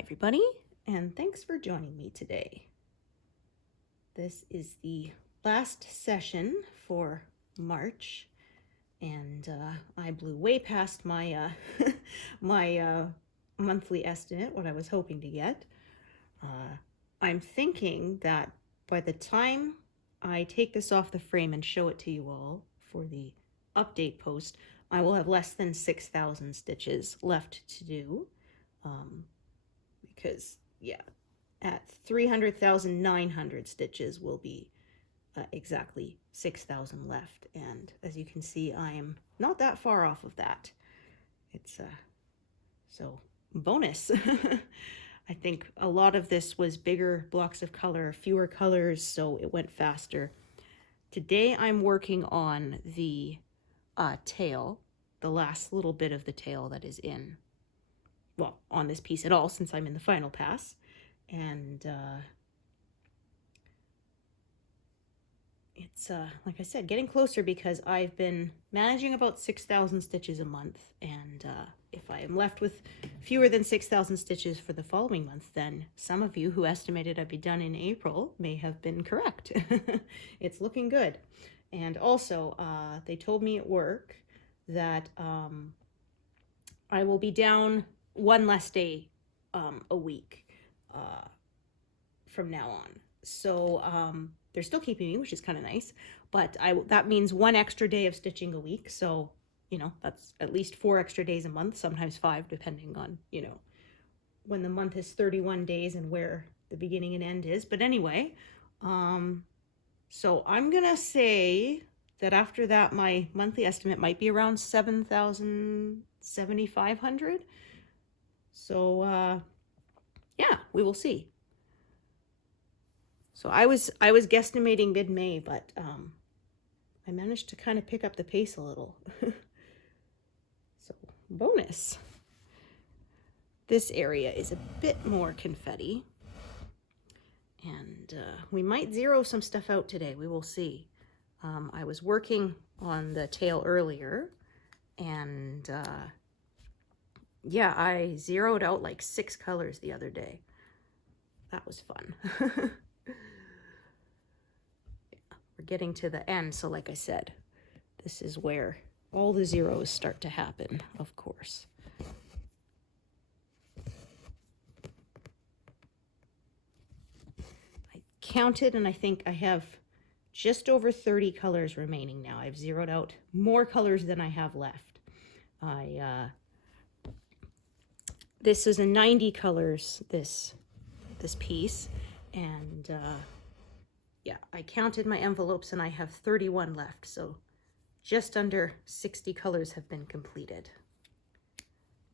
everybody, and thanks for joining me today. This is the last session for March, and I blew way past my my monthly estimate, what I was hoping to get. I'm thinking that by the time I take this off the frame and show it to you all for the update post, I will have less than 6,000 stitches left to do. Because, yeah, at 300,900 stitches will be exactly 6,000 left. And as you can see, I am not that far off of that. It's, so bonus. I think a lot of this was bigger blocks of color, fewer colors, so it went faster. Today I'm working on the tail, the last little bit of the tail that is in, well, on this piece at all, since I'm in the final pass. And it's, like I said, getting closer because I've been managing about 6,000 stitches a month. And if I am left with fewer than 6,000 stitches for the following month, then some of you who estimated I'd be done in April may have been correct. It's looking good. And also, they told me at work that I will be down one less day a week from now on. So they're still keeping me, which is kind of nice, but that means one extra day of stitching a week. So, you know, that's at least 4 extra days a month, sometimes 5, depending on, you know, when the month is 31 days and where the beginning and end is. But anyway, so I'm gonna say that after that, my monthly estimate might be around 7,000, 7,500. So, yeah, we will see. So I was guesstimating mid-May, but I managed to kind of pick up the pace a little. So bonus. This area is a bit more confetti, and we might zero some stuff out today. We will see. I was working on the tail earlier, and yeah, I zeroed out like 6 colors the other day. That was fun. We're getting to the end, so like I said, this is where all the zeros start to happen, of course. I counted, and I think I have just over 30 colors remaining now. I've zeroed out more colors than I have left. This is a 90 colors, this piece, and yeah, I counted my envelopes and I have 31 left, so just under 60 colors have been completed.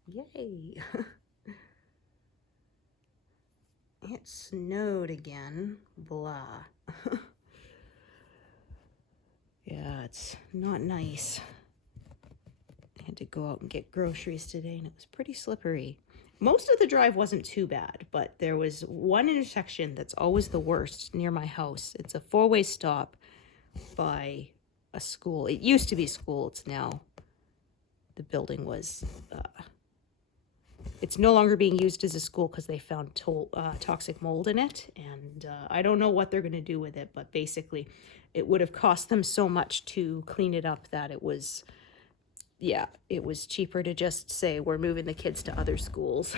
Yay! It snowed again, blah. Yeah, it's not nice. I had to go out and get groceries today, and it was pretty slippery. Most of the drive wasn't too bad, but there was one intersection that's always the worst near my house. It's a 4-way stop by a school. It used to be a school. It's now, the building was, it's no longer being used as a school because they found toxic mold in it. And I don't know what they're going to do with it, but basically it would have cost them so much to clean it up that it was, yeah, it was cheaper to just say we're moving the kids to other schools.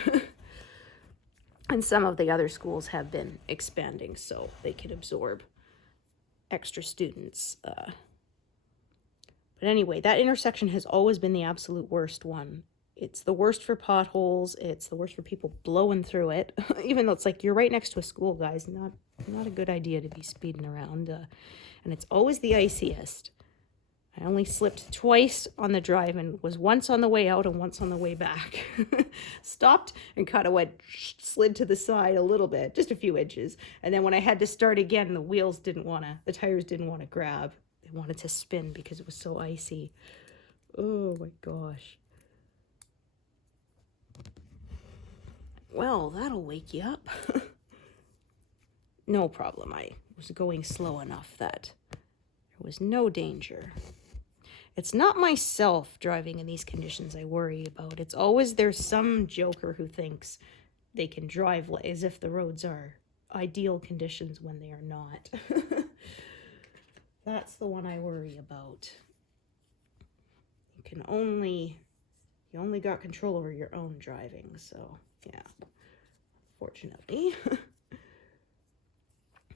And some of the other schools have been expanding so they can absorb extra students. But anyway, that intersection has always been the absolute worst one. It's the worst for potholes. It's the worst for people blowing through it. Even though it's like, you're right next to a school, guys. Not a good idea to be speeding around. And it's always the iciest. I only slipped twice on the drive and was once on the way out and once on the way back. Stopped and kind of went, slid to the side a little bit, just a few inches. And then when I had to start again, the tires didn't want to grab. They wanted to spin because it was so icy. Oh my gosh. Well, that'll wake you up. No problem. I was going slow enough that there was no danger. It's not myself driving in these conditions I worry about. It's always there's some joker who thinks they can drive as if the roads are ideal conditions when they are not. That's the one I worry about. You only got control over your own driving, so yeah, fortunately.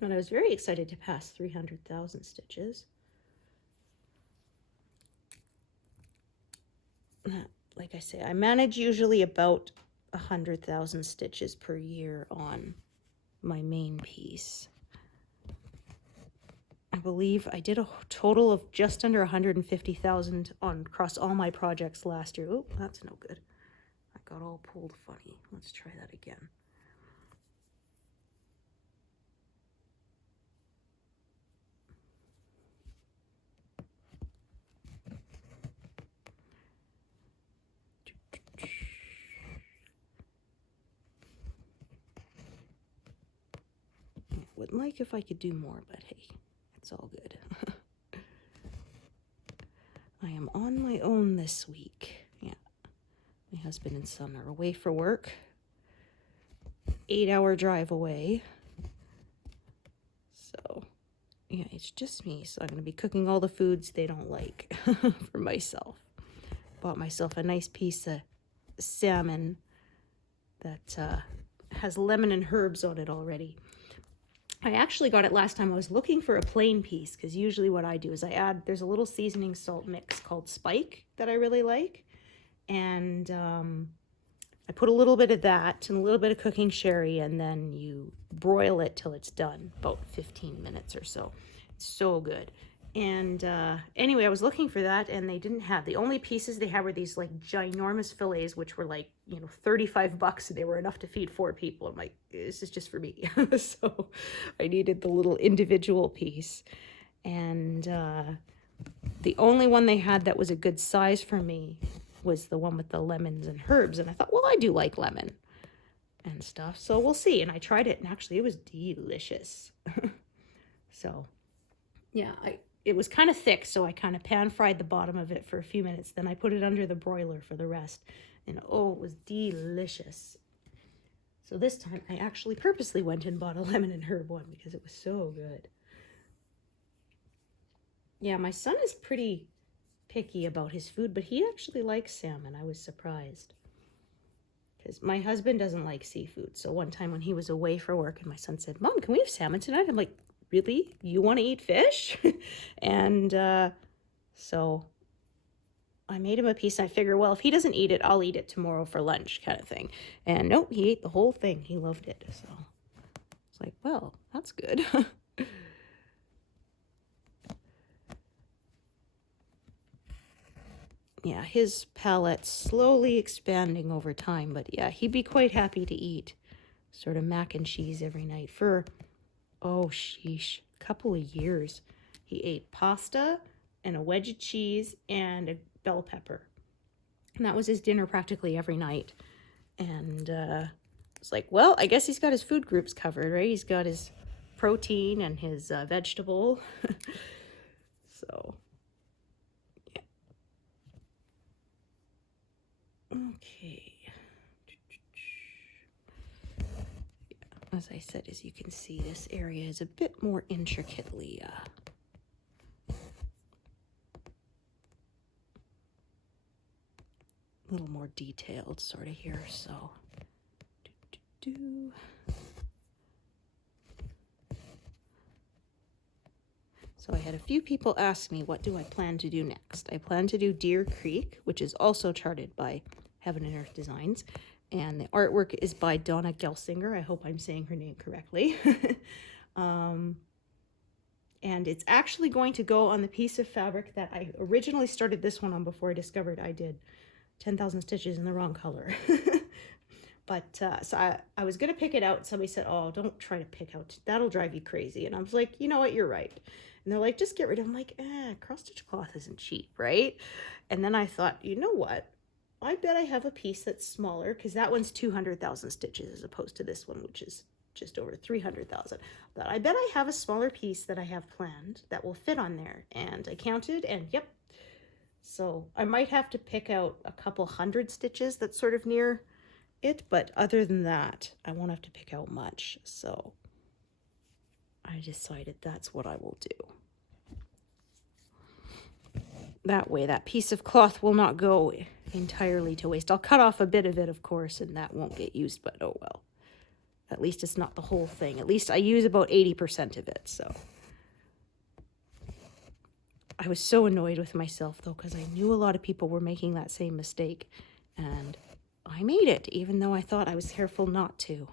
And I was very excited to pass 300,000 stitches. Like I say, I manage usually about 100,000 stitches per year on my main piece. I believe I did a total of just under 150,000 across all my projects last year. Oh, that's no good. I got all pulled funny. Let's try that again. I would like if I could do more, but hey, it's all good. I am on my own this week. Yeah, my husband and son are away for work. 8-hour drive away. So, yeah, it's just me. So I'm going to be cooking all the foods they don't like for myself. Bought myself a nice piece of salmon that has lemon and herbs on it already. I actually got it last time. I was looking for a plain piece because usually what I do is there's a little seasoning salt mix called Spike that I really like. And I put a little bit of that and a little bit of cooking sherry, and then you broil it till it's done, about 15 minutes or so. It's so good. And anyway, I was looking for that, and they didn't have. The only pieces they had were these like ginormous fillets, which were like, $35, and they were enough to feed 4 people. I'm like, this is just for me. So I needed the little individual piece. And the only one they had that was a good size for me was the one with the lemons and herbs. And I thought, well, I do like lemon and stuff, so we'll see. And I tried it, and actually it was delicious. So yeah, it was kind of thick, so I kind of pan fried the bottom of it for a few minutes. Then I put it under the broiler for the rest. And oh, it was delicious. So this time I actually purposely went and bought a lemon and herb one because it was so good. Yeah, my son is pretty picky about his food, but he actually likes salmon. I was surprised. Because my husband doesn't like seafood. So one time when he was away for work and my son said, Mom, can we have salmon tonight? I'm like, really? You want to eat fish? And so I made him a piece. I figure, well, if he doesn't eat it, I'll eat it tomorrow for lunch kind of thing. And nope, he ate the whole thing. He loved it. So it's like, well, that's good. Yeah, his palate's slowly expanding over time, but yeah, he'd be quite happy to eat sort of mac and cheese every night for, oh, sheesh, a couple of years. He ate pasta and a wedge of cheese and a bell pepper. And that was his dinner practically every night. And it's like, well, I guess he's got his food groups covered, right? He's got his protein and his vegetable. So, yeah. Okay. Yeah, as I said, as you can see, this area is a bit more intricately a little more detailed sort of here, so So I had a few people ask me, what do I plan to do next? I plan to do Deer Creek, which is also charted by Heaven and Earth Designs, and the artwork is by Donna Gelsinger. I hope I'm saying her name correctly. And it's actually going to go on the piece of fabric that I originally started this one on before I discovered I did 10,000 stitches in the wrong color. But so I was going to pick it out. Somebody said, oh, don't try to pick out. That'll drive you crazy. And I was like, you know what? You're right. And they're like, just get rid of it. I'm like, cross-stitch cloth isn't cheap, right? And then I thought, you know what? I bet I have a piece that's smaller because that one's 200,000 stitches as opposed to this one, which is just over 300,000. But I bet I have a smaller piece that I have planned that will fit on there. And I counted, and yep. So I might have to pick out a couple hundred stitches that's sort of near it, but other than that, I won't have to pick out much, so I decided that's what I will do. That way, that piece of cloth will not go entirely to waste. I'll cut off a bit of it, of course, and that won't get used, but oh well. At least it's not the whole thing. At least I use about 80% of it, so. I was so annoyed with myself, though, because I knew a lot of people were making that same mistake, and I made it, even though I thought I was careful not to.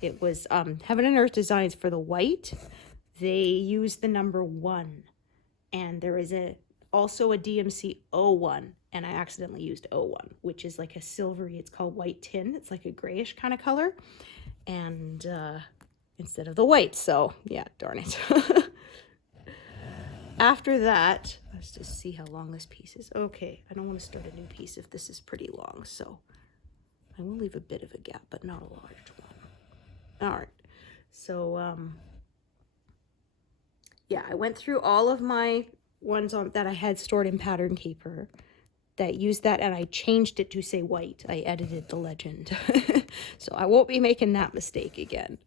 It was Heaven and Earth Designs for the white. They use the number 1, and there is also a DMC 01, and I accidentally used 01, which is like a silvery, it's called white tin. It's like a grayish kind of color, and instead of the white, so yeah, darn it. After that, let's just see how long this piece is. Okay, I don't want to start a new piece if this is pretty long, so I will leave a bit of a gap, but not a large one. All right, so yeah, I went through all of my ones that I had stored in Pattern Keeper that used that, and I changed it to say white. I edited the legend. So I won't be making that mistake again.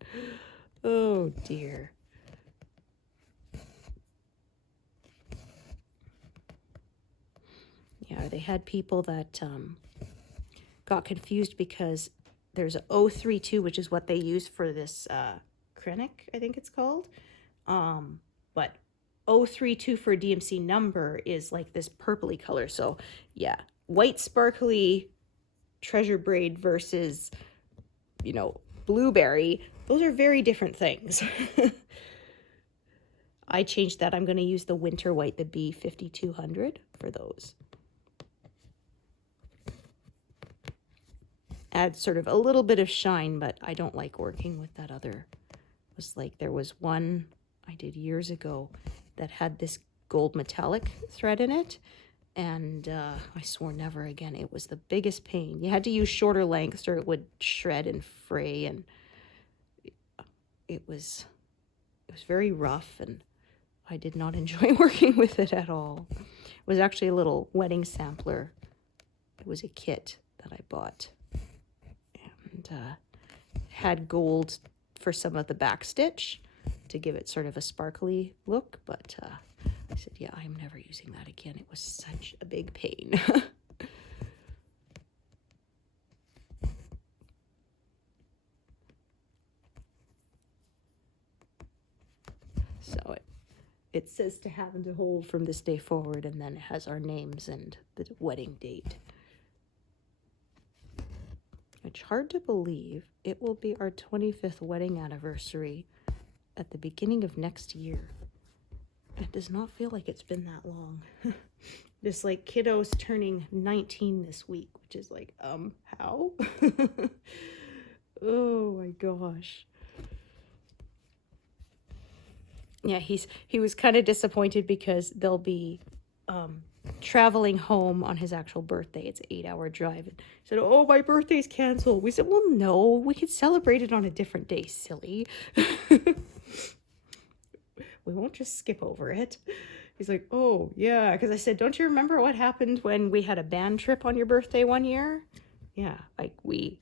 Oh dear. Yeah, they had people that got confused because there's a 032, which is what they use for this Krennic, I think it's called. But 032 for a DMC number is like this purpley color. So yeah, white sparkly treasure braid versus, you know, blueberry. Those are very different things. I changed that. I'm going to use the winter white, the B5200 for those. Add sort of a little bit of shine, but I don't like working with that other. It was like there was one I did years ago that had this gold metallic thread in it, and I swore never again. It was the biggest pain. You had to use shorter lengths or it would shred and fray, and it was very rough, and I did not enjoy working with it at all. It was actually a little wedding sampler. It was a kit that I bought. And had gold for some of the back stitch to give it sort of a sparkly look, but I said, yeah, I'm never using that again. It was such a big pain. So it says to have and to hold from this day forward, and then it has our names and the wedding date. It's hard to believe it will be our 25th wedding anniversary at the beginning of next year. It does not feel like it's been that long. Just like kiddos turning 19 this week, which is like, how? Oh my gosh. Yeah, he was kind of disappointed because they'll be traveling home on his actual birthday. It's an 8-hour drive. And he said, oh, my birthday's canceled. We said, well, no, we could celebrate it on a different day, silly. We won't just skip over it. He's like, oh, yeah. Because I said, don't you remember what happened when we had a band trip on your birthday one year? Yeah, like we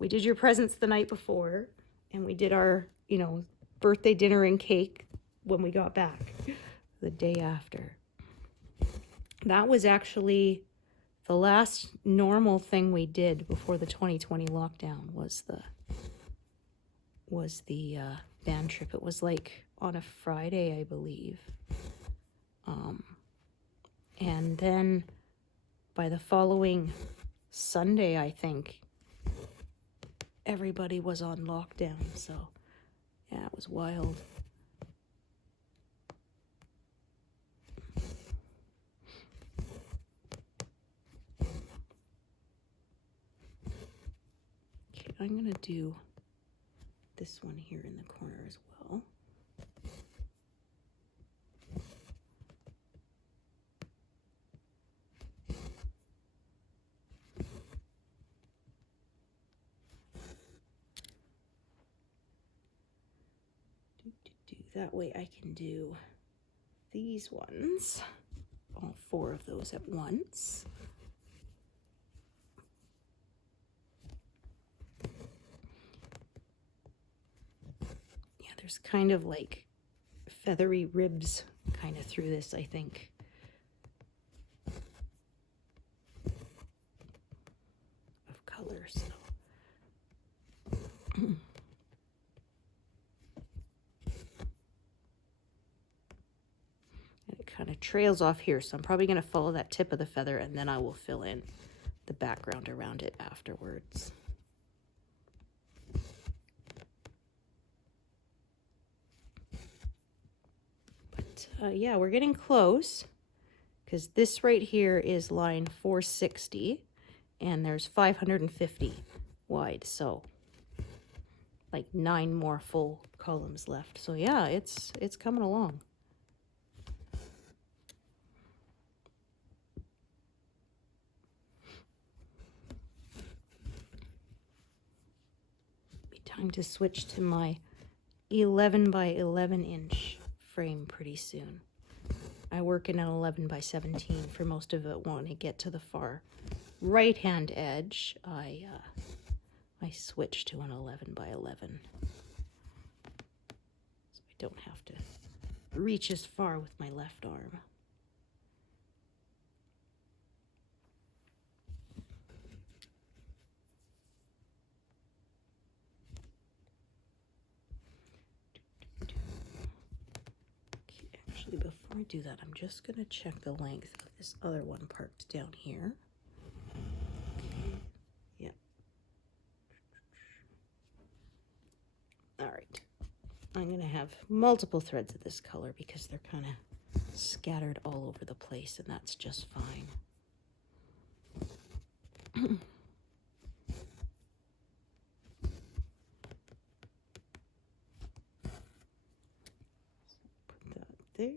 did your presents the night before, and we did our, you know, birthday dinner and cake when we got back the day after. That was actually the last normal thing we did before the 2020 lockdown was the band trip. It was like on a Friday, I believe. And then by the following Sunday, I think, everybody was on lockdown. So yeah, it was wild. Okay, I'm going to do this one here in the corner as well. That way I can do these ones, all 4 of those at once. There's kind of like feathery ribs kind of through this, I think. Of colors. So. And it kind of trails off here, so I'm probably going to follow that tip of the feather, and then I will fill in the background around it afterwards. Yeah, we're getting close, because this right here is line 460 and there's 550 wide, so like 9 more full columns left. So yeah, it's coming along. Be time to switch to my 11 by 11 inch frame pretty soon. I work in an 11 by 17 for most of it. When I get to the far right hand edge, I switch to an 11 by 11. So I don't have to reach as far with my left arm. Actually, before I do that, I'm just going to check the length of this other one parked down here. Okay. Yep. All right. I'm going to have multiple threads of this color because they're kind of scattered all over the place, and that's just fine. There.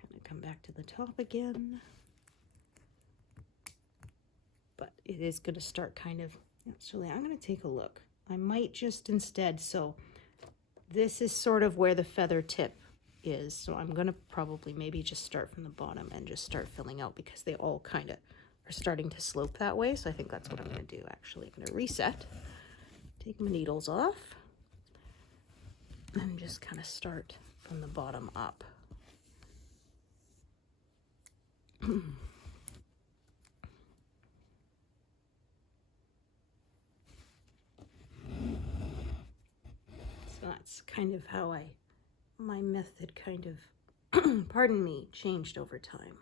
Kind of come back to the top again. But it is going to start kind of, actually, I'm going to take a look. I might just instead, so this is sort of where the feather tip is. So I'm going to probably maybe just start from the bottom and just start filling out because they all kind of are starting to slope that way. So I think that's what I'm going to do. Actually, I'm going to reset, take my needles off, and just kind of start from the bottom up. So that's kind of how my method kind of, pardon me, changed over time.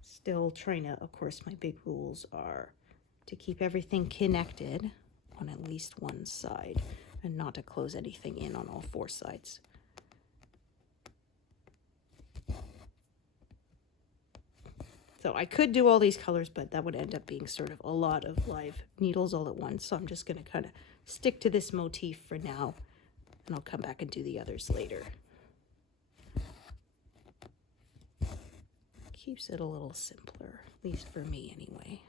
Still trying to, of course, my big rules are to keep everything connected on at least one side and not to close anything in on all 4 sides. So I could do all these colors, but that would end up being sort of a lot of live needles all at once. So I'm just going to kind of stick to this motif for now, and I'll come back and do the others later. Keeps it a little simpler, at least for me anyway.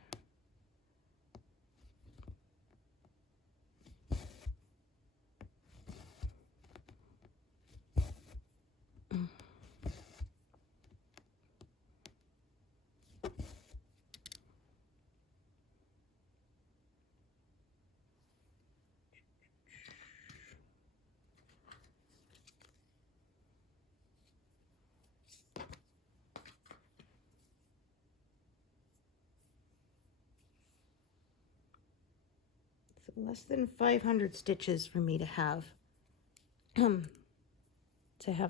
Less than 500 stitches for me to have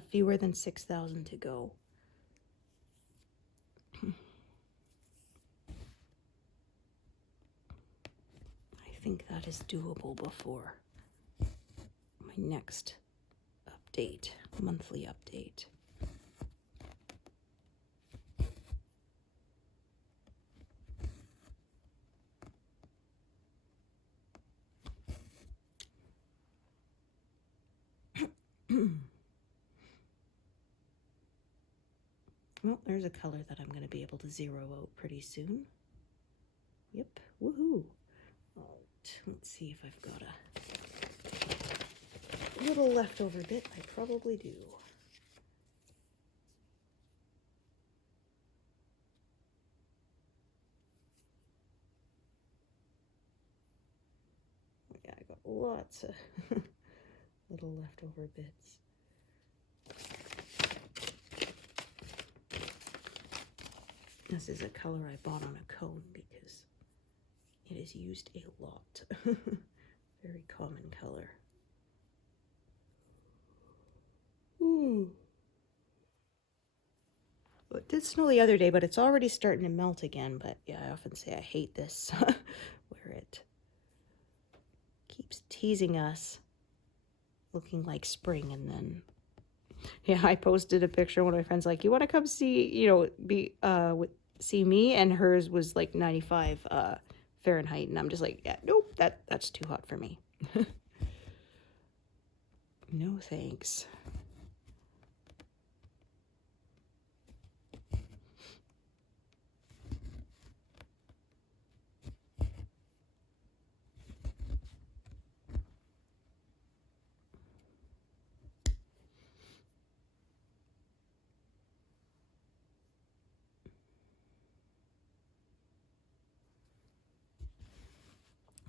fewer than 6,000 to go. I think that is doable before my next update, monthly update. Well, there's a color that I'm going to be able to zero out pretty soon. Yep, woohoo. Let's see if I've got a little leftover bit. I probably do. lots of little leftover bits. This is a color I bought on a cone because it is used a lot. Very common color. Ooh. Well, it did snow the other day, but it's already starting to melt again. But yeah, I often say I hate this, where it keeps teasing us, looking like spring, and then, yeah, I posted a picture. One of my friends like, you want to come see, see me? And hers was like 95 Fahrenheit, and I'm just like, yeah, nope, that's too hot for me. No thanks.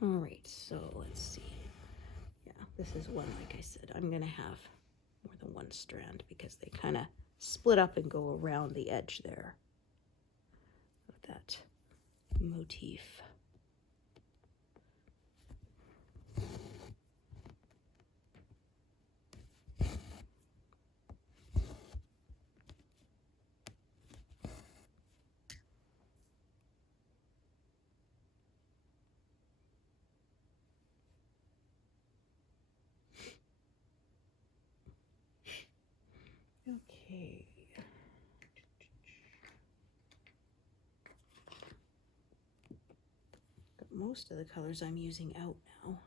All right, so let's see. Yeah, this is one, like I said, I'm going to have more than one strand because they kind of split up and go around the edge there of that motif. Okay. Got most of the colors I'm using out now.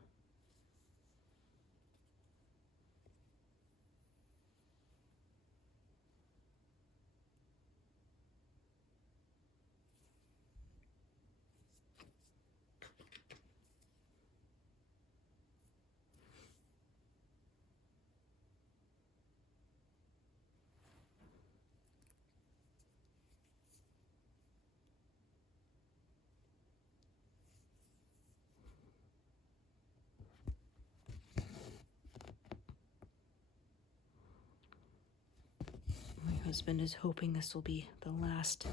My husband is hoping this will be the last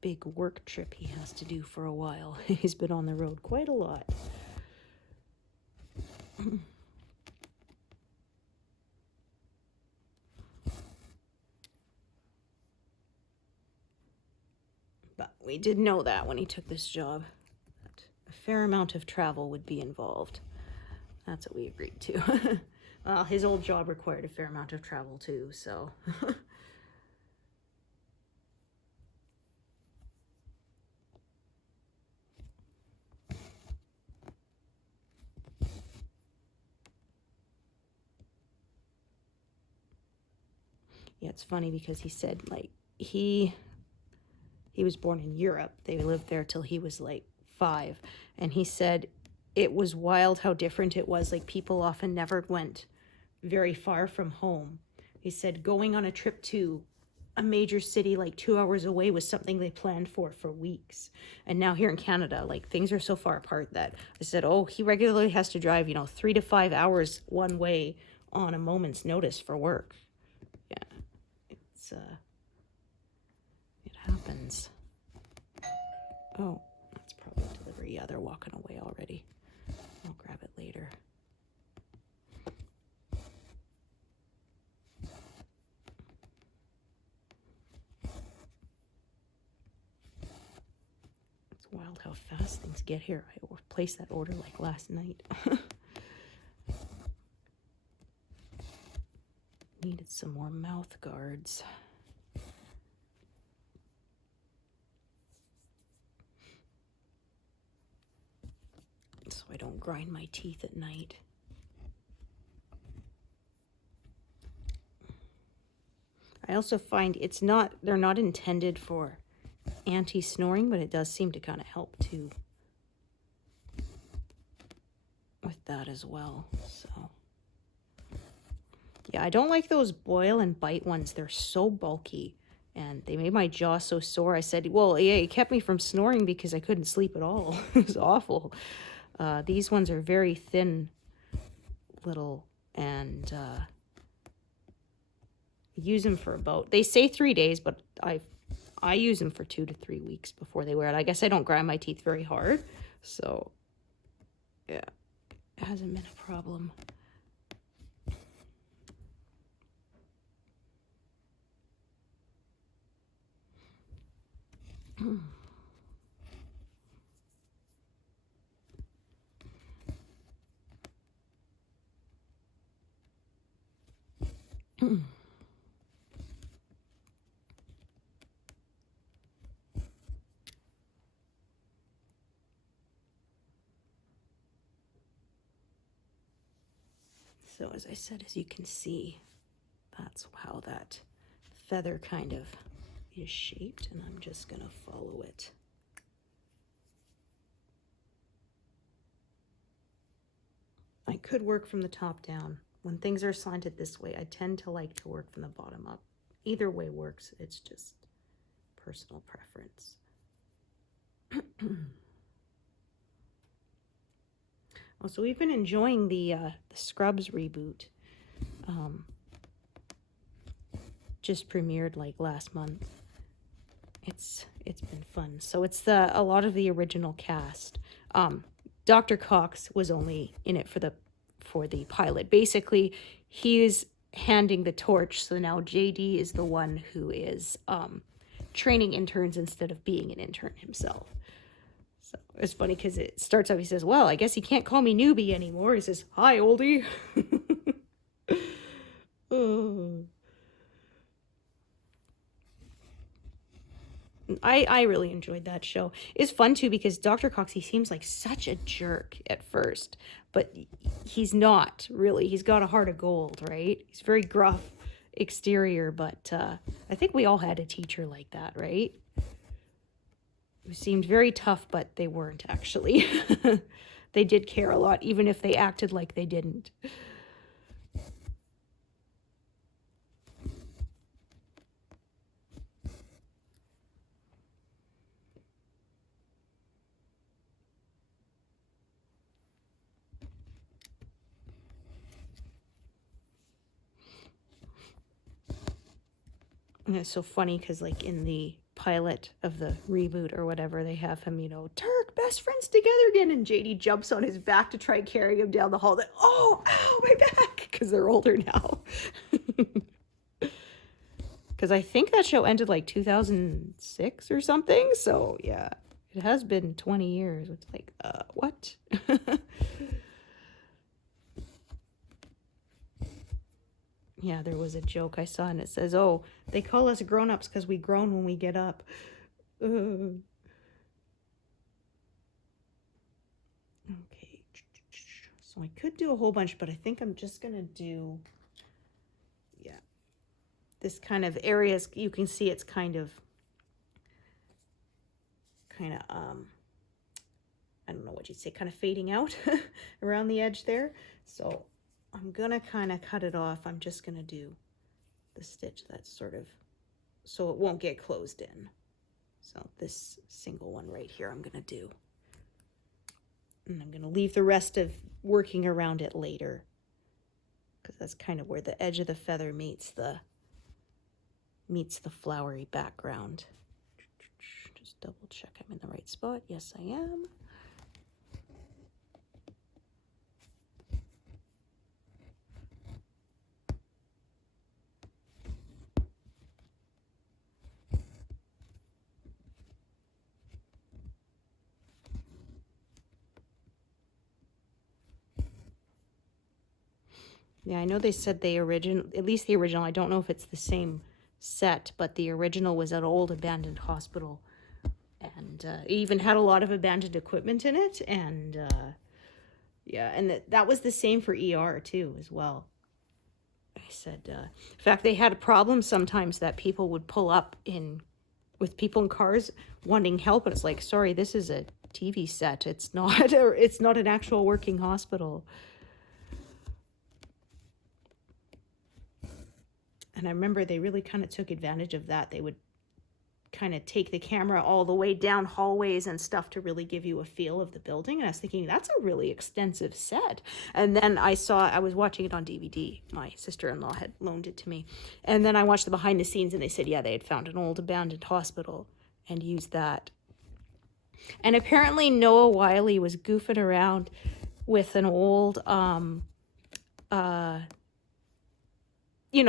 big work trip he has to do for a while. He's been on the road quite a lot. But we did know that when he took this job, that a fair amount of travel would be involved. That's what we agreed to. Well, his old job required a fair amount of travel too, so. Yeah, it's funny because he said, like, he was born in Europe. They lived there till he was like 5. And he said it was wild how different it was. Like, people often never went very far from home. He said going on a trip to a major city like 2 hours away was something they planned for weeks. And now here in Canada, like, things are so far apart that I said, oh, he regularly has to drive, 3 to 5 hours one way on a moment's notice for work. Yeah, it happens. Oh, that's probably delivery. Yeah, they're walking away already. I'll grab it later. It's wild how fast things get here. I placed that order like last night. Needed some more mouth guards. So I don't grind my teeth at night. I also find they're not intended for anti-snoring, but it does seem to kind of help too with that as well. So yeah, I don't like those boil and bite ones. They're so bulky and they made my jaw so sore. I said, well, yeah, it kept me from snoring because I couldn't sleep at all. It was awful. These ones are very thin little, and use them for about, they say 3 days, but I use them for 2 to 3 weeks before they wear it. I guess I don't grind my teeth very hard, so yeah, it hasn't been a problem. So as I said, as you can see, that's how that feather kind of is shaped, and I'm just gonna follow it. I could work from the top down. When things are slanted this way, I tend to like to work from the bottom up. Either way works, it's just personal preference. Oh, so we've been enjoying the Scrubs reboot. Just premiered like last month. It's been fun. So it's a lot of the original cast. Dr. Cox was only in it for the pilot. Basically, he is handing the torch. So now JD is the one who is training interns instead of being an intern himself. So it's funny because it starts off, he says, well, I guess he can't call me newbie anymore. He says, hi, oldie. Oh. I really enjoyed that show. It's fun too because Dr. Cox, he seems like such a jerk at first, but he's not really. He's got a heart of gold, right? He's very gruff exterior, but I think we all had a teacher like that, right? Who seemed very tough, but they weren't actually. They did care a lot, even if they acted like they didn't. And it's so funny because, like, in the pilot of the reboot or whatever, they have him, you know, Turk, best friends together again. And JD jumps on his back to try carrying him down the hall. That, oh, ow, my back, because they're older now. Because I think that show ended like 2006 or something. So, yeah, it has been 20 years. It's like, what? Yeah, there was a joke I saw, and it says, oh, they call us grown-ups because we groan when we get up. Okay. So I could do a whole bunch, but I think I'm just going to do, yeah, this kind of areas. You can see it's kind of, I don't know what you'd say, kind of fading out around the edge there. So I'm gonna kind of cut it off. I'm just gonna do the stitch that's sort of, so it won't get closed in. So this single one right here I'm gonna do. And I'm gonna leave the rest of working around it later, because that's kind of where the edge of the feather meets the flowery background. Just double check I'm in the right spot. Yes, I am. Yeah, I know they said at least the original, I don't know if it's the same set, but the original was an old abandoned hospital. And it even had a lot of abandoned equipment in it. And yeah, and that was the same for ER too, as well. I said, in fact, they had a problem sometimes that people would pull up with people in cars wanting help. And it's like, sorry, this is a TV set. It's not an actual working hospital. And I remember they really kind of took advantage of that. They would kind of take the camera all the way down hallways and stuff to really give you a feel of the building. And I was thinking, that's a really extensive set. And then I was watching it on DVD. My sister-in-law had loaned it to me. And then I watched the behind the scenes, and they said, yeah, they had found an old abandoned hospital and used that. And apparently Noah Wiley was goofing around with an old,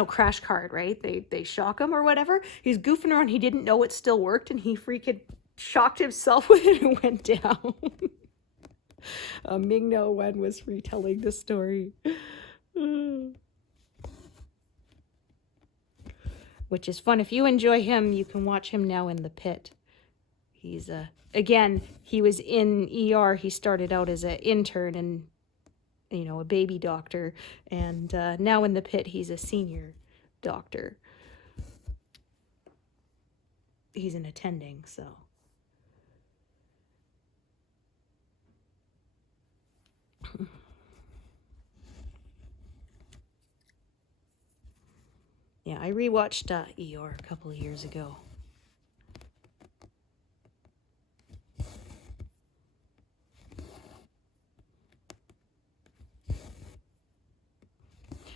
crash card, right? They shock him or whatever. He's goofing around. He didn't know it still worked, and he freaking shocked himself with it and went down. Ming-No Wen was retelling the story. Which is fun. If you enjoy him, you can watch him now in The Pit. He's, again, he was in ER. He started out as an intern and, a baby doctor. And now in The Pit, he's a senior doctor. He's an attending, so. Yeah, I rewatched ER a couple of years ago.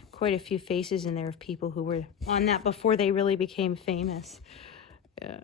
Quite a few faces in there of people who were on that before they really became famous. Yeah.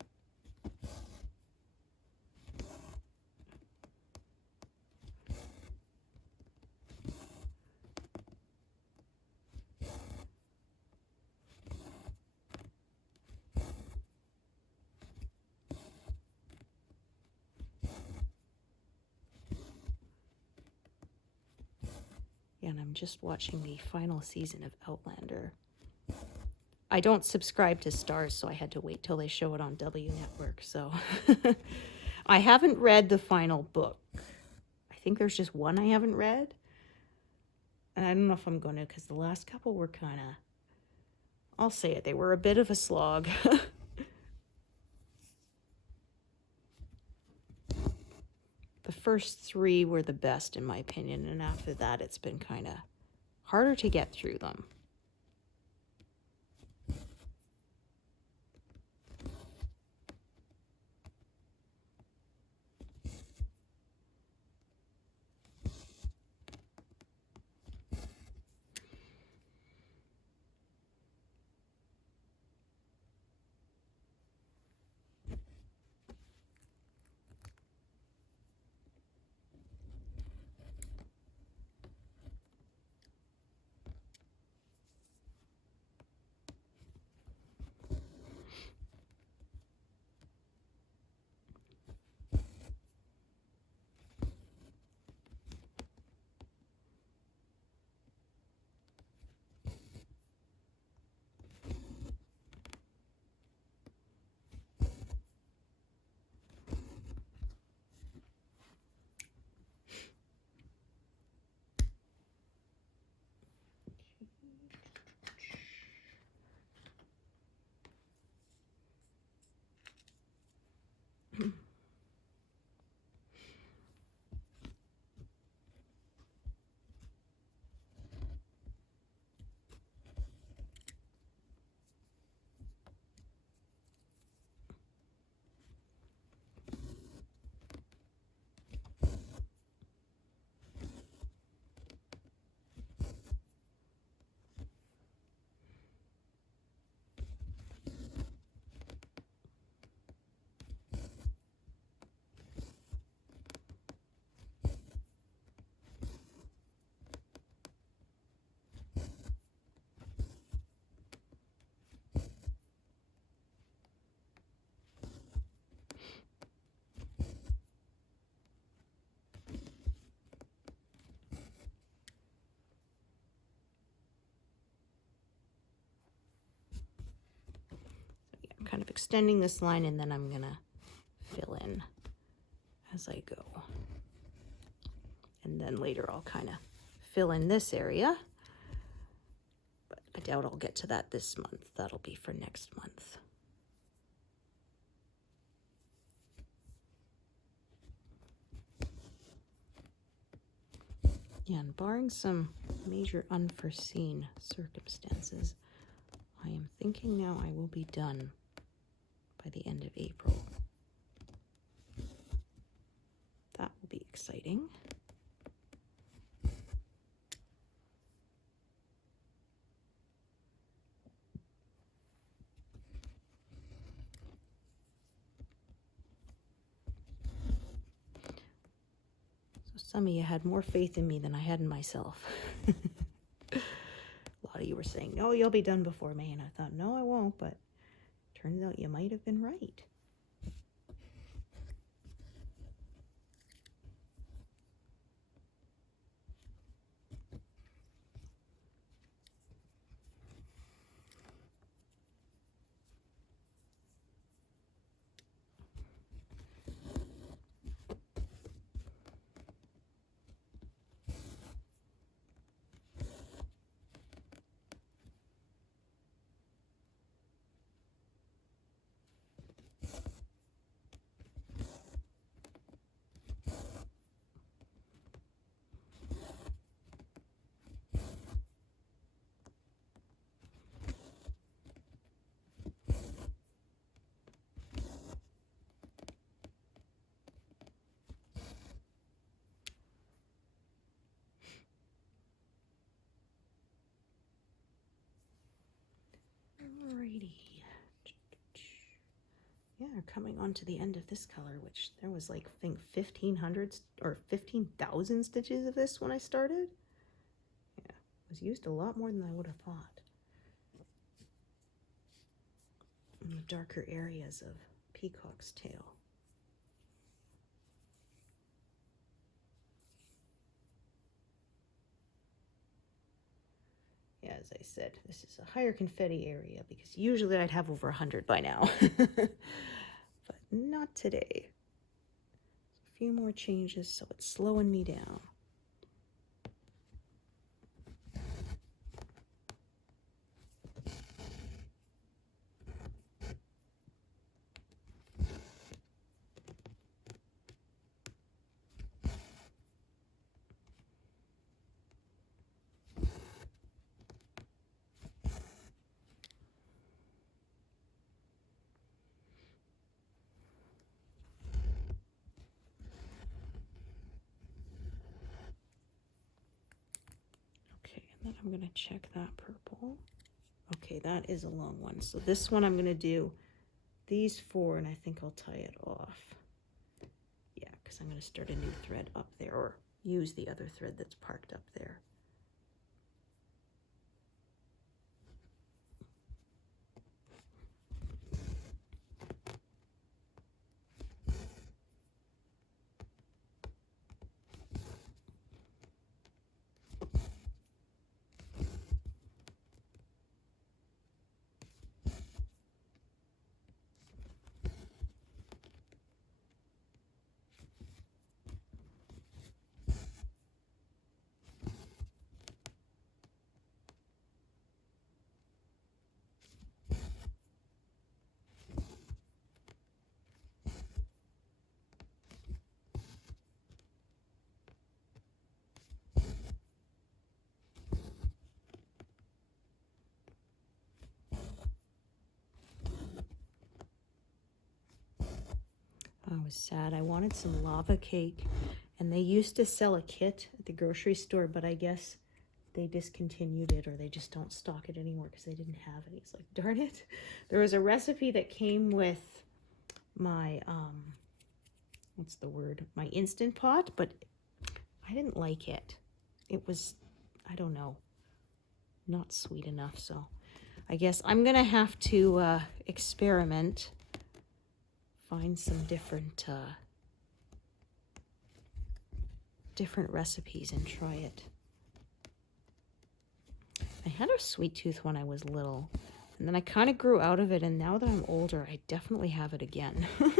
And I'm just watching the final season of Outlander. I don't subscribe to Starz, so I had to wait till they show it on W Network. So I haven't read the final book. I think there's just one I haven't read. And I don't know if I'm going to, because the last couple were kind of, I'll say it, they were a bit of a slog. The first 3 were the best, in my opinion, and after that, it's been kind of harder to get through them. Kind of extending this line, and then I'm gonna fill in as I go. And then later I'll kind of fill in this area. But I doubt I'll get to that this month. That'll be for next month. Yeah, and barring some major unforeseen circumstances, I am thinking now I will be done by the end of April. That will be exciting. Some of you had more faith in me than I had in myself. A lot of you were saying, no, you'll be done before May. And I thought, no, I won't. But turns out you might have been right. Alrighty. Yeah, we're coming on to the end of this color, which there was like, I think 1,500 or 15,000 stitches of this when I started. Yeah, it was used a lot more than I would have thought. In the darker areas of Peacock's tail. Yeah, as I said, this is a higher confetti area because usually I'd have over 100 by now. But not today. A few more changes, so it's slowing me down. I'm going to check that purple. Okay, that is a long one. So this one I'm going to do these 4 and I think I'll tie it off. Yeah, because I'm going to start a new thread up there or use the other thread that's parked up there. I was sad. I wanted some lava cake, and they used to sell a kit at the grocery store, but I guess they discontinued it or they just don't stock it anymore because they didn't have any. It's like, darn it. There was a recipe that came with my, what's the word? My Instant Pot, but I didn't like it. It was, I don't know, not sweet enough. So I guess I'm going to have to experiment. Find some different recipes and try it. I had a sweet tooth when I was little, and then I kind of grew out of it, and now that I'm older, I definitely have it again. Like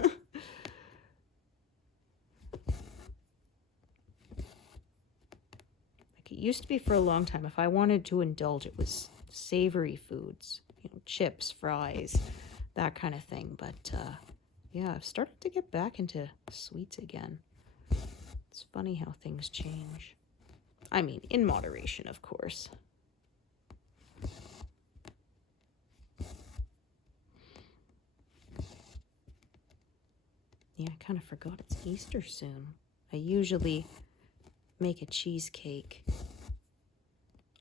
it used to be for a long time. If I wanted to indulge, it was savory foods, you know, chips, fries, that kind of thing. But yeah, I've started to get back into sweets again. It's funny how things change. I mean, in moderation, of course. Yeah, I kind of forgot it's Easter soon. I usually make a cheesecake.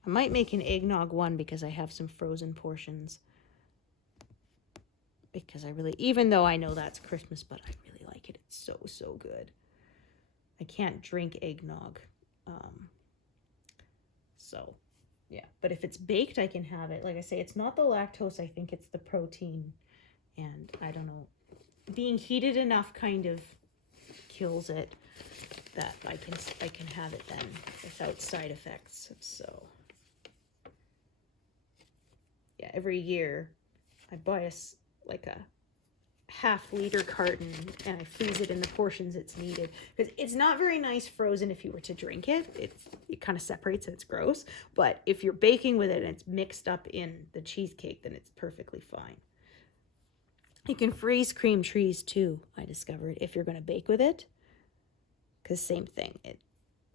I might make an eggnog one because I have some frozen portions. Because I really, even though I know that's Christmas, but I really like it. It's so, so good. I can't drink eggnog. So, yeah. But if it's baked, I can have it. Like I say, it's not the lactose. I think it's the protein. And I don't know. Being heated enough kind of kills it that I can have it then without side effects. So, yeah, every year I buy a half-liter carton and I freeze it in the portions it's needed, because it's not very nice frozen. If you were to drink it, it kind of separates and it's gross, but if you're baking with it and it's mixed up in the cheesecake, then it's perfectly fine. You can freeze cream cheese too, I discovered, if you're going to bake with it, because same thing,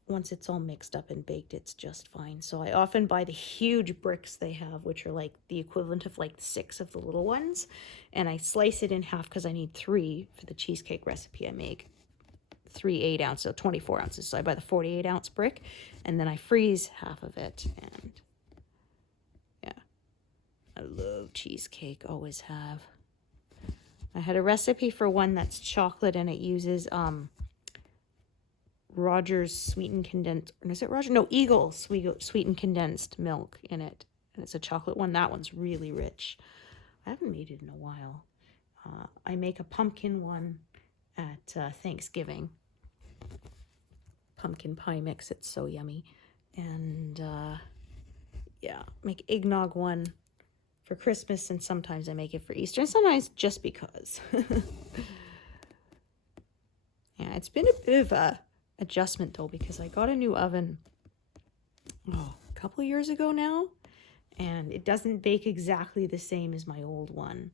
once it's all mixed up and baked, it's just fine. So I often buy the huge bricks they have, which are like the equivalent of like 6 of the little ones. And I slice it in half because I need 3 for the cheesecake recipe I make. 3 8-ounce, so 24 ounces. So I buy the 48-ounce brick and then I freeze half of it. And yeah, I love cheesecake, always have. I had a recipe for one that's chocolate and it uses Rogers sweetened condensed, or is it Roger? No, Eagle sweetened condensed milk in it. And it's a chocolate one. That one's really rich. I haven't made it in a while. I make a pumpkin one at Thanksgiving. Pumpkin pie mix. It's so yummy. And yeah, make eggnog one for Christmas, and sometimes I make it for Easter, and sometimes just because. Yeah, it's been a bit of a adjustment though, because I got a new oven a couple years ago now, and it doesn't bake exactly the same as my old one.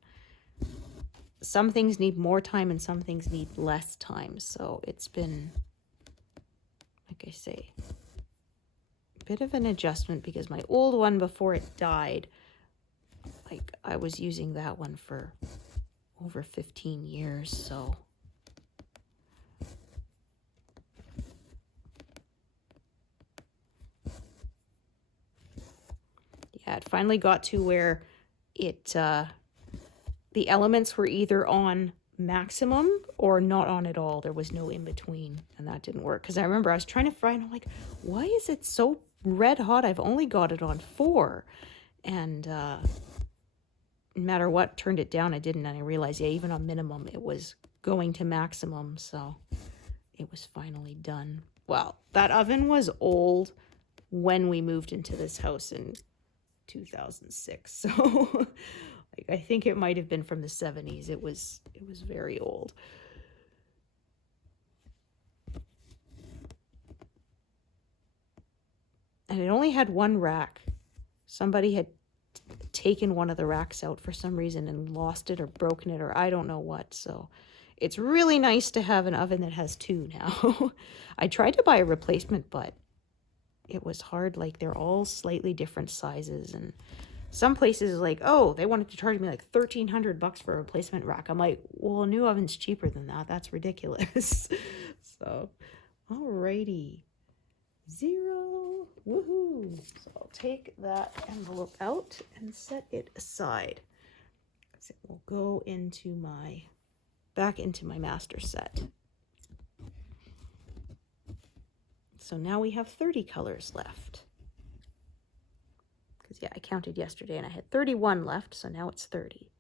Some things need more time and some things need less time, so it's been, like I say, a bit of an adjustment, because my old one, before it died, like I was using that one for over 15 years, so yeah, it finally got to where the elements were either on maximum or not on at all. There was no in between, and that didn't work. Because I remember I was trying to fry and I'm like, why is it so red hot? I've only got it on 4. And no matter what, turned it down, I didn't. And I realized, yeah, even on minimum, it was going to maximum. So it was finally done. Well, that oven was old when we moved into this house in 2006. So like, I think it might have been from the 70s. It was very old. And it only had one rack. Somebody had taken one of the racks out for some reason and lost it or broken it or I don't know what. So it's really nice to have an oven that has 2 now. I tried to buy a replacement, but it was hard. Like, they're all slightly different sizes, and some places like, oh, they wanted to charge me like $1,300 for a replacement rack. I'm like, well, a new oven's cheaper than that. That's ridiculous. So, alrighty. 0. Woohoo. So I'll take that envelope out and set it aside. So it will go into back into my master set. So now we have 30 colors left. Because, yeah, I counted yesterday and I had 31 left, so now it's 30.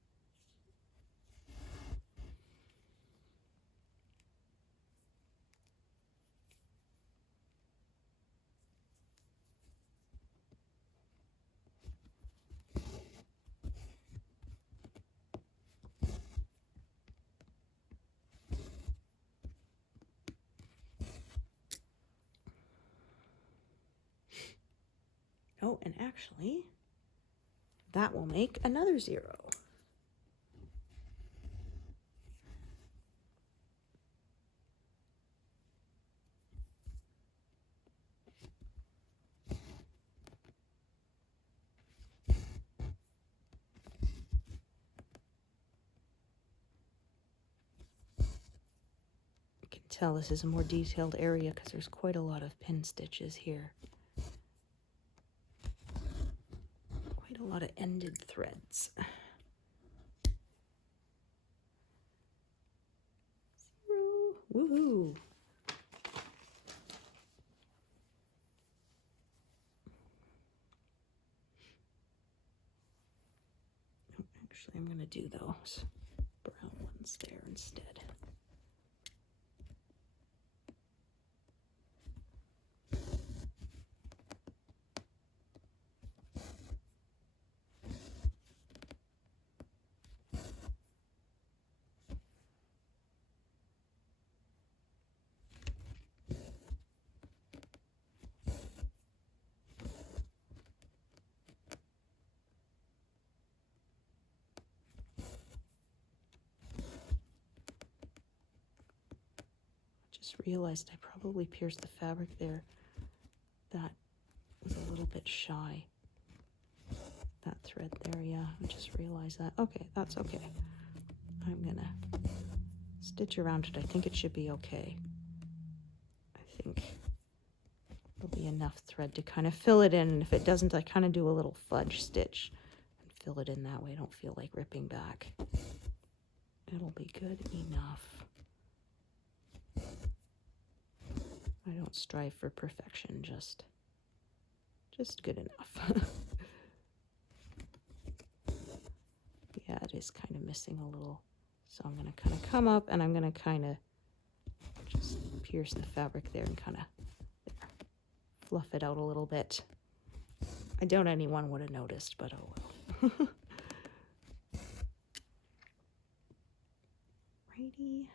Oh, and actually, that will make another 0. tell this is a more detailed area because there's quite a lot of pin stitches here. Quite a lot of ended threads. Woohoo! Actually, I'm going to do those brown ones there instead. Just realized I probably pierced the fabric there. That was a little bit shy. That thread there, yeah, I just realized that. Okay, that's okay. I'm gonna stitch around it. I think it should be okay. I think there'll be enough thread to kind of fill it in, and if it doesn't, I kind of do a little fudge stitch and fill it in that way. I don't feel like ripping back. It'll be good enough. I don't strive for perfection, just good enough. Yeah, it is kind of missing a little, so I'm going to kind of come up and I'm going to kind of just pierce the fabric there and kind of fluff it out a little bit. I doubt anyone would have noticed, but oh well. Righty.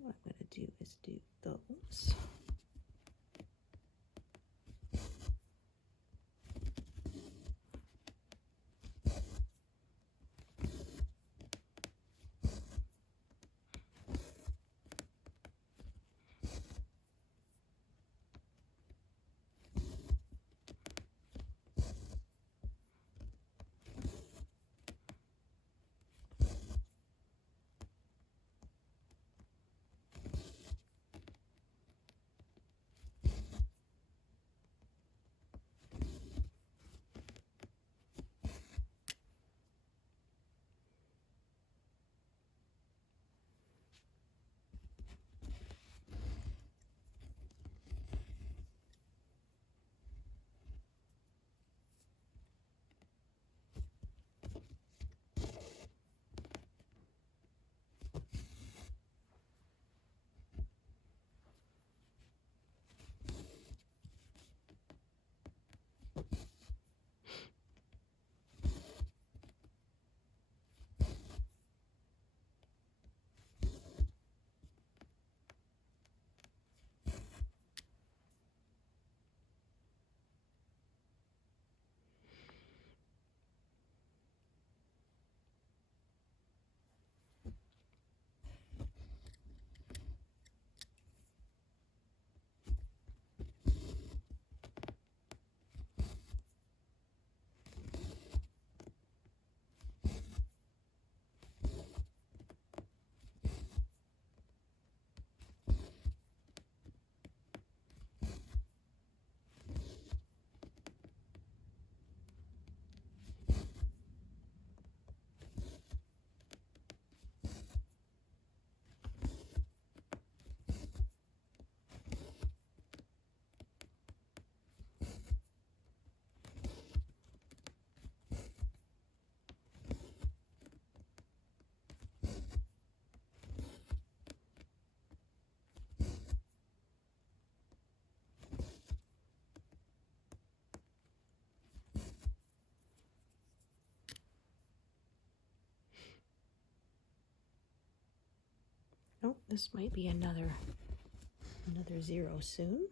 What I'm going to do is do those. Oh, this might be another zero soon.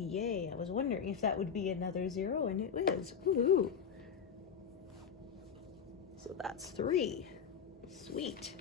yay. I was wondering if that would be another 0, and it is. Woohoo. So that's 3. Sweet.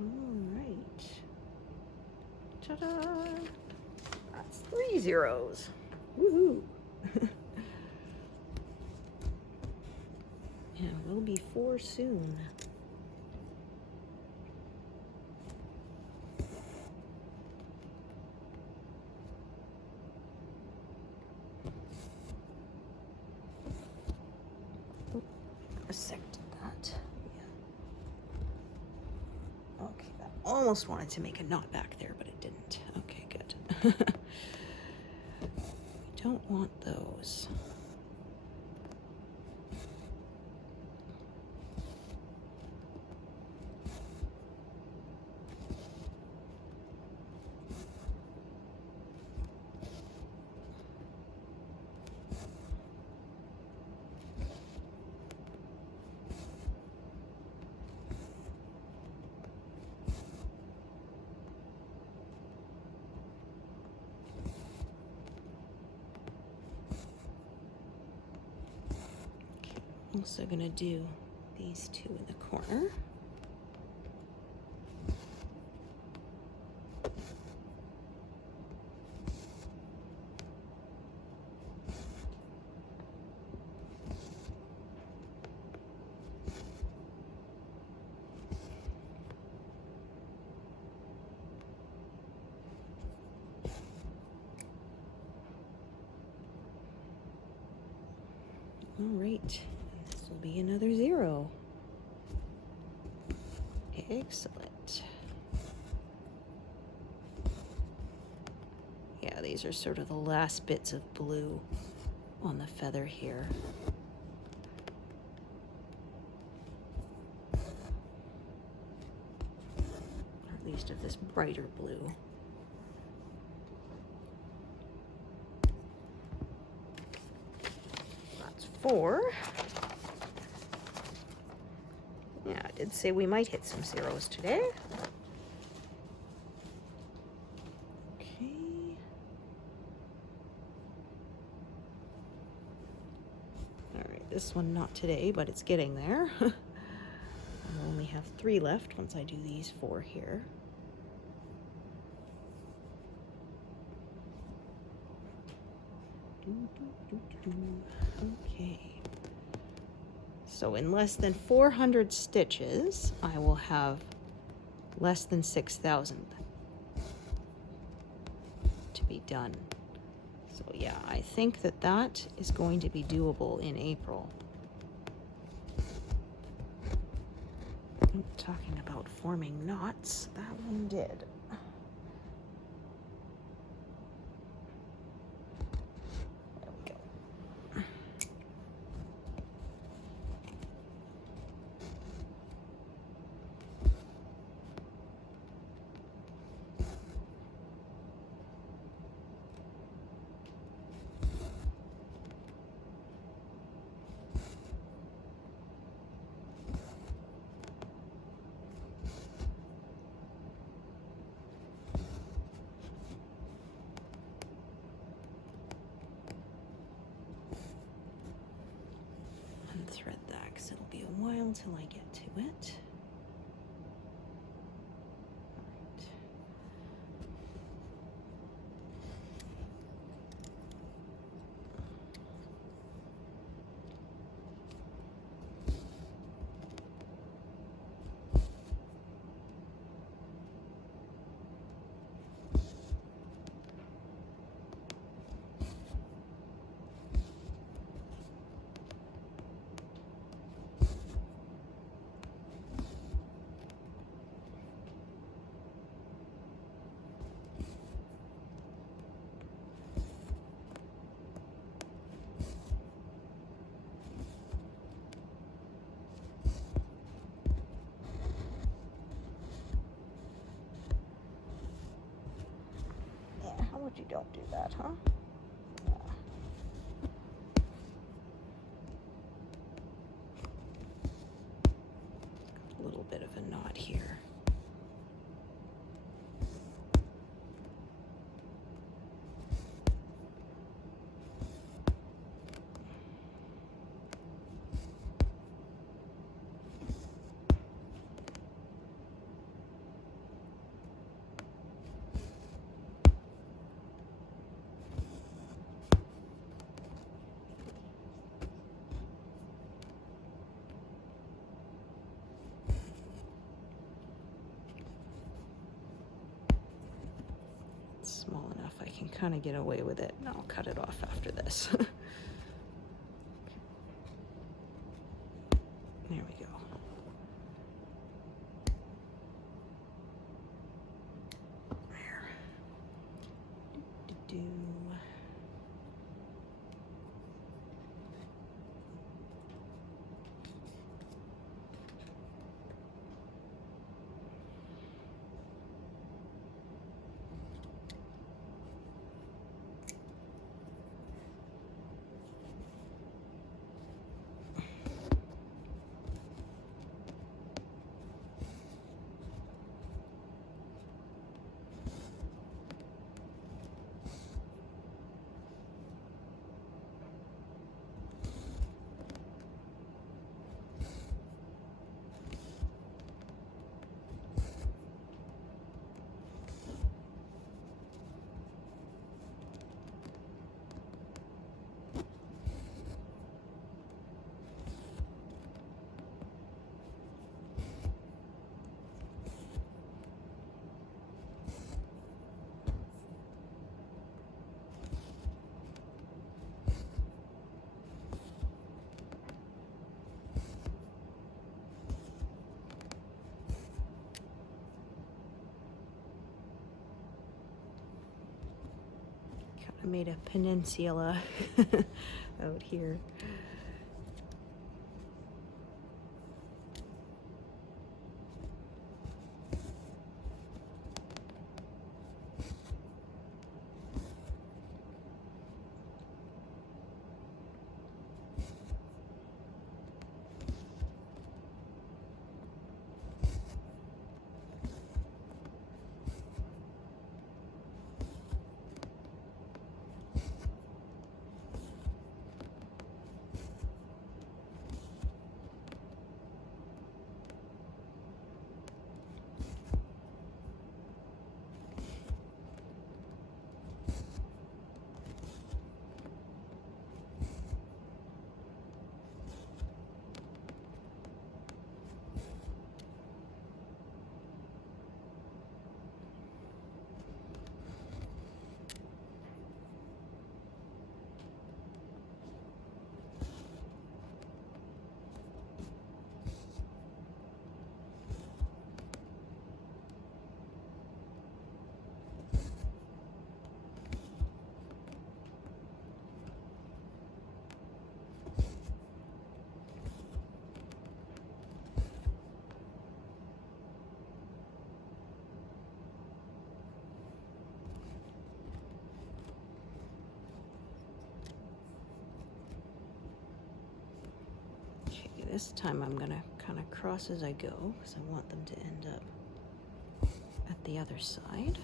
Alright. Ta-da! That's 3 zeros. Woohoo! And we'll be 4 soon. Oh, a sec to that. Yeah. Okay, that almost wanted to make a knot back there, but it didn't. Okay, good. We don't want those. Also gonna do these 2 in the corner. All right. This will be another 0. Excellent. Yeah, these are sort of the last bits of blue on the feather here. Or at least of this brighter blue. That's 4. Yeah, I did say we might hit some zeros today. Okay. All right, this one not today, but it's getting there. I'll only have 3 left once I do these 4 here. Okay. So in less than 400 stitches, I will have less than 6,000 to be done. So yeah, I think that that is going to be doable in April. Talking about forming knots, that one did. thread that because it'll be a while till I get to it. How would you don't do that, huh? Yeah. A little bit of a knot here. Small enough I can kind of get away with it, and I'll cut it off after this. There we go. There. Do-do-do. I made a peninsula out here. This time I'm gonna kind of cross as I go because I want them to end up at the other side.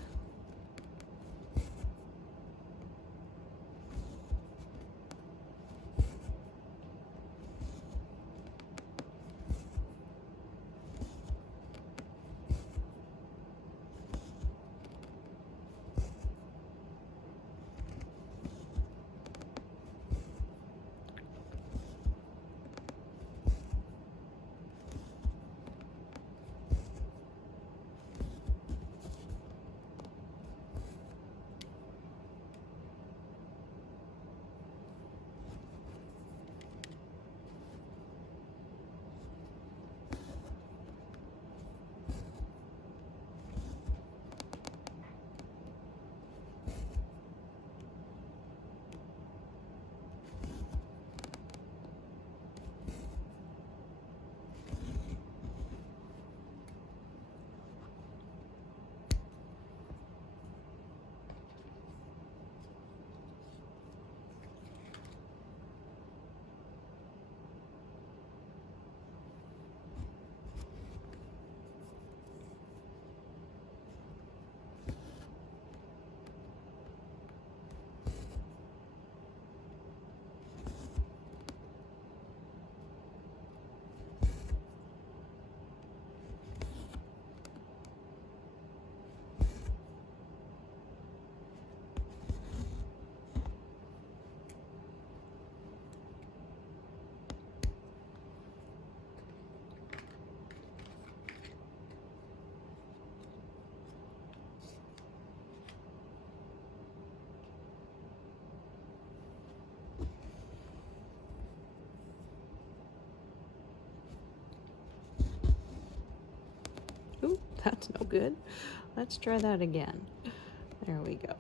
That's no good. Let's try that again. There we go.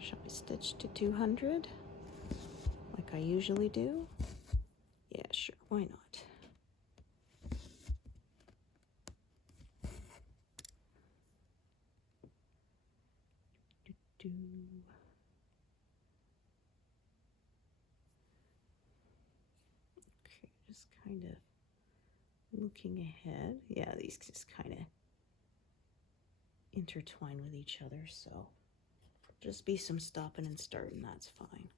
Shall I stitch to 200 like I usually do? Yeah, sure, why not? Okay, just kind of looking ahead. Yeah, these just kind of intertwine with each other, so just be some stopping and starting, that's fine.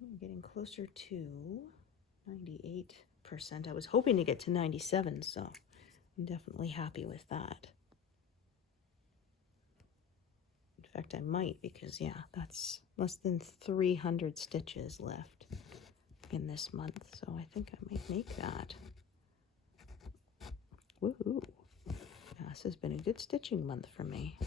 I'm getting closer to 98%. I was hoping to get to 97, so I'm definitely happy with that. In fact, I might, because yeah, that's less than 300 stitches left in this month, so I think I might make that. Woohoo! Yeah, this has been a good stitching month for me.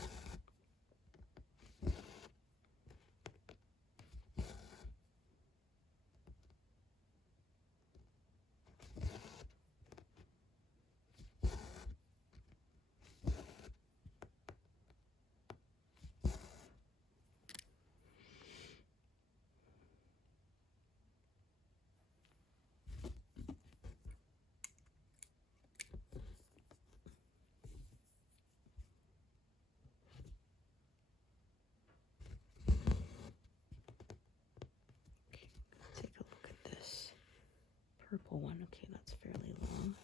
Take a look at this purple one. Okay, that's fairly long.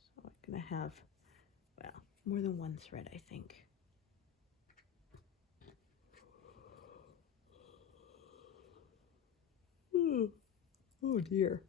So I'm gonna have, well, more than one thread, I think. Oh dear.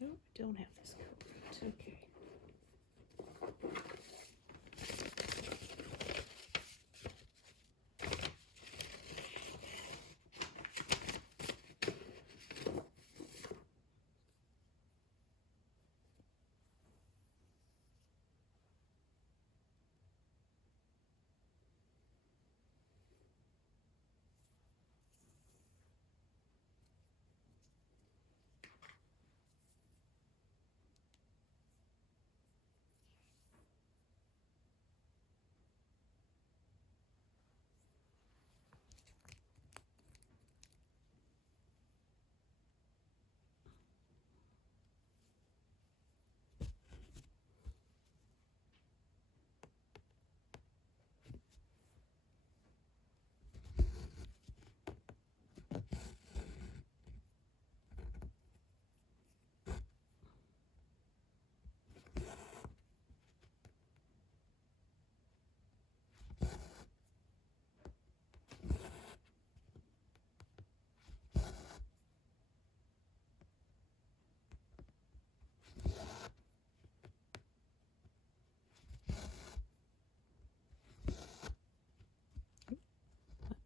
No, I don't have this coat. Okay.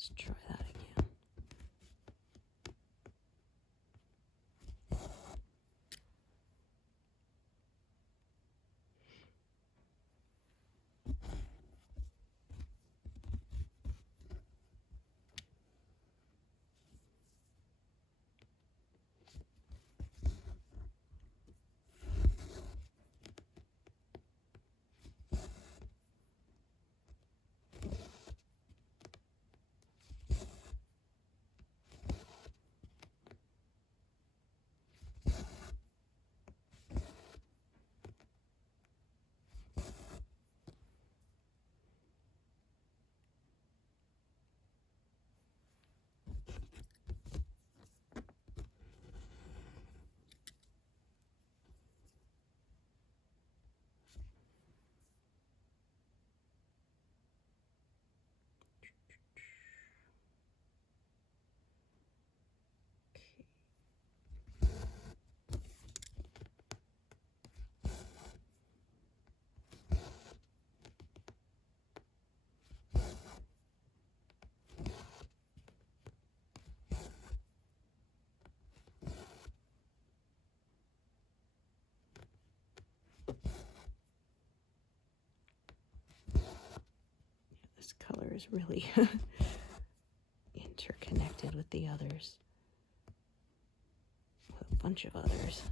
Let's try that again. This color is really interconnected with the others, with a bunch of others.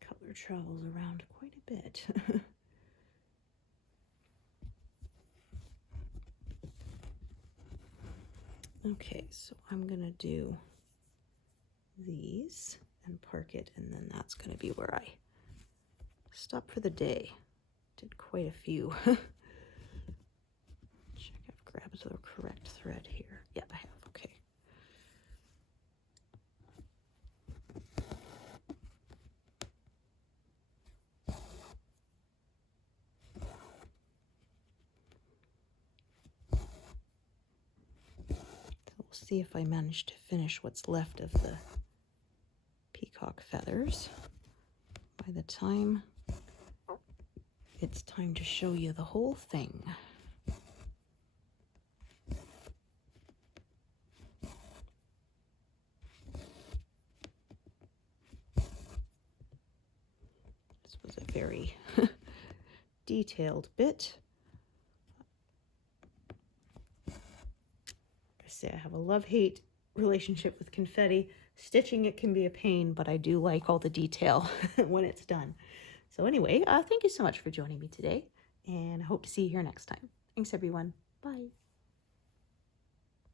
Color travels around quite a bit. Okay, so I'm gonna do these and park it, and then that's going to be where I stop for the day. Did quite a few. Check I've grabbed the correct thread here. Yeah, I have. Okay. So we'll see if I manage to finish what's left of the peacock feathers by the time it's time to show you the whole thing. This was a very detailed bit. Like I say, I have a love-hate relationship with confetti. Stitching it can be a pain, but I do like all the detail when it's done. So anyway, thank you so much for joining me today, and I hope to see you here next time. Thanks, everyone. Bye.